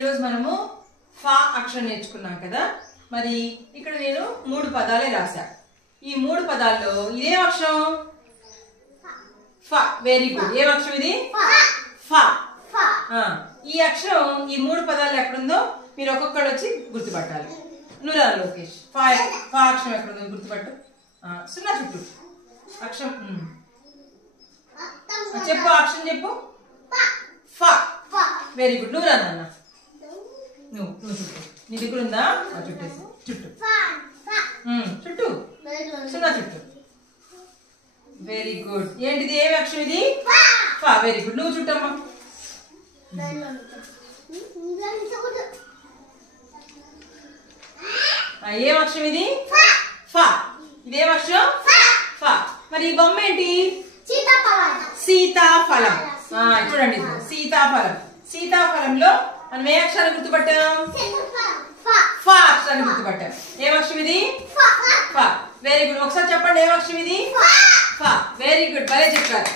ఈరోజు మనము ఫా అక్షరం నేర్చుకున్నాం కదా. మరి ఇక్కడ నేను 3 పదాలే రాశా. ఈ 3 పదాల్లో ఇదే అక్షరం ఫా. Very good. ఏ అక్షరం ఇది? ఫా. ఈ అక్షరం ఈ 3 పదాలు ఎక్కడుందో మీరు ఒక్కొక్కడు వచ్చి గుర్తుపట్టాలి. నువ్వురా లోకేష్, ఫా అక్షరం ఎక్కడుందో గుర్తుపట్టు. 0 చుట్టూ అక్షరం చెప్పు. అక్షరం చెప్పు. ఫా. Very good. నువ్వురా నాన్న. నువ్వు చుట్టూ. నీ దగ్గర ఉందా? చుట్టేసి చుట్టూ చుట్టూ 0 చుట్టూ. Very good. ఏంటిది? ఏమి అక్షరం ఇది? ఫా. Very good. నువ్వు చుట్టమ్మా. ఏం అక్షరం ఇది? ఫా. ఇదేం అక్షరం? ఫా. మరి ఈ బొమ్మ ఏంటి? సీతాఫలం. చూడండి, సీతాఫలం. సీతాఫలంలో మనం ఏ అక్షరాన్ని గుర్తుపట్టాం? ఫా అక్షరాన్ని గుర్తుపట్టాం. ఏం అక్షరం ఇది? ఫా. Very good. ఒకసారి చెప్పండి, ఏం అక్షరం ఇది? ఫా. Very good. భలే చెప్పారు.